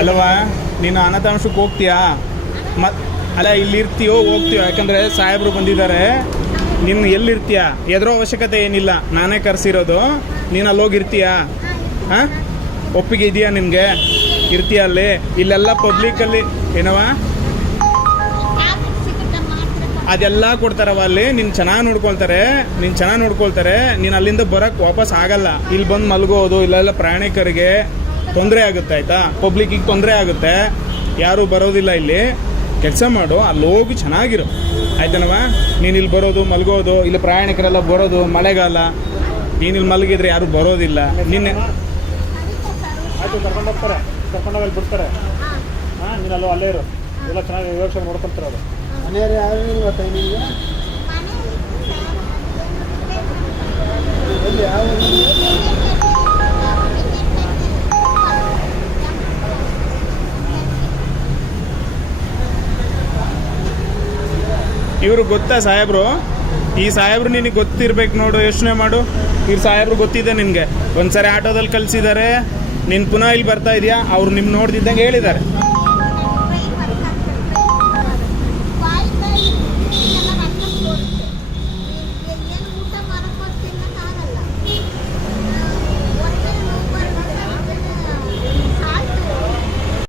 ಅಲ್ವಾ ನೀನು ಅನಾಥಾಂಶಕ್ಕೆ ಹೋಗ್ತೀಯಾ? ಮತ್ ಅಲ್ಲ ಇಲ್ಲಿ ಇರ್ತೀಯೋ ಹೋಗ್ತೀಯೋ ಯಾಕಂದ್ರೆ ಸಾಹೇಬ್ರು ಬಂದಿದ್ದಾರೆ. ನೀನು ಎಲ್ಲಿರ್ತೀಯ? ಎದುರೋ ಅವಶ್ಯಕತೆ ಏನಿಲ್ಲ. ನಾನೇ ಕರೆಸಿರೋದು. ನೀನು ಅಲ್ಲಿ ಹೋಗಿರ್ತೀಯಾ ಹಾಂ? ಒಪ್ಪಿಗೆ ಇದೆಯಾ ನಿನಗೆ? ಇರ್ತೀಯ ಅಲ್ಲಿ? ಇಲ್ಲೆಲ್ಲ ಪಬ್ಲಿಕಲ್ಲಿ ಏನವ ಅದೆಲ್ಲ ಕೊಡ್ತಾರವ ಅಲ್ಲಿ. ನಿನ್ನ ಚೆನ್ನಾಗಿ ನೋಡ್ಕೊಳ್ತಾರೆ. ನೀನು ಚೆನ್ನಾಗಿ ನೋಡ್ಕೊಳ್ತಾರೆ. ನೀನು ಅಲ್ಲಿಂದ ಬರೋಕ್ಕೆ ವಾಪಸ್ ಆಗಲ್ಲ. ಇಲ್ಲಿ ಬಂದು ಮಲಗೋದು ಇಲ್ಲೆಲ್ಲ ಪ್ರಯಾಣಿಕರಿಗೆ. ತೊಂದರೆ ಆಗುತ್ತೆ ಆಯಿತಾ? ಪಬ್ಲಿಕ್ಕಿಗೆ ತೊಂದರೆ ಆಗುತ್ತೆ. ಯಾರೂ ಬರೋದಿಲ್ಲ ಇಲ್ಲಿ. ಕೆಲಸ ಮಾಡು ಅಲ್ಲಿ ಹೋಗಿ ಚೆನ್ನಾಗಿರು. ಆಯ್ತನವ ನೀನು ಇಲ್ಲಿ ಬರೋದು ಮಲಗೋದು ಇಲ್ಲಿ ಪ್ರಯಾಣಿಕರೆಲ್ಲ ಬರೋದು ಮಳೆಗಾಲ. ನೀನು ಇಲ್ಲಿ ಮಲಗಿದ್ರೆ ಯಾರೂ ಬರೋದಿಲ್ಲ. ನಿನ್ನೆ ಕರ್ಕೊಂಡು ಹೋಗ್ತಾರೆ. ಕರ್ಕೊಂಡು ಹೋಗಿ ಬಿಡ್ತಾರೆ. ಹಾಂ. ನೀನು ಅಲ್ಲೇ ಇರು. ಎಲ್ಲ ಚೆನ್ನಾಗಿ ಯೋಚನೆ ನೋಡ್ಕೊಂತಾರೆ ಅದು ಮನೆಯವ್ರು ಯಾರು ಇವರು ಗೊತ್ತಾ ಸಾಹೇಬ್ರು? ಈ ಸಾಹೇಬ್ರು ನಿನಗೆ ಗೊತ್ತಿರ್ಬೇಕು ನೋಡು, ಯೋಚನೆ ಮಾಡು. ಇವ್ರು ಸಾಹೇಬ್ರು ಗೊತ್ತಿದೆ ನಿನಗೆ. ಒಂದ್ಸರಿ ಆಟೋದಲ್ಲಿ ಕಳಿಸಿದ್ದಾರೆ ನೀನು ಪುನಃ ಇಲ್ಲಿ ಬರ್ತಾ ಇದೆಯಾ? ಅವ್ರು ನಿಮ್ಮ ನೋಡ್ದಿದ್ದಂಗೆ ಹೇಳಿದ್ದಾರೆ.